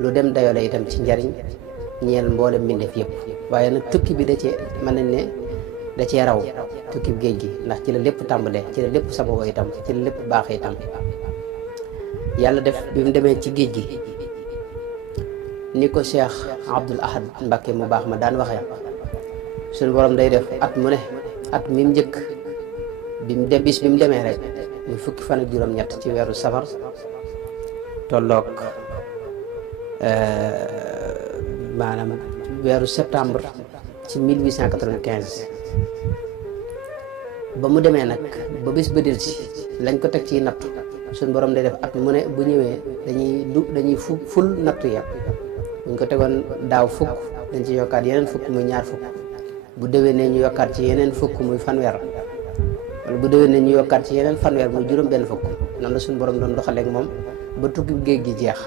lu dem dayoo la itam ci njariñ ñeel mboolem mbindeef yëpp. waaye nag tukki bi da cee mën nañ ne da cee raw tukki géej gi ndax ci la lépp tàmbalee, ci la lépp sababoo itam, ci la lépp baaxee itam. yàlla def bi mu demee ci géej gi ni ko Cheikh Abdoul Ahad Mbacké mu baax ma daan waxee, suñu borom day def at mu ne at mi mu njëkk bi mu dem bis bi mu demee rek muy fukki fan ak juróom-ñett ci weeru safar tolloog maanaam weeru septembre ci 1895 ba mu demee nag ba bis ba del si lañ ko teg ci nattu suñu borom day def at mu ne bu ñëwee dañuy ful nattu ya buñ ko tegoon daaw fukk dañ ci yokkaat yeneen fukk muy ñaar fukk, bu déwénee ñu yokkaat ci yeneen fukk muy fanweer, wala bu déwénee ñu yokkaat ci yeneen fanweer muy juróom benn fukk. noonu la suñu borom doon doxaleeg moom ba tukki géej gi jeex.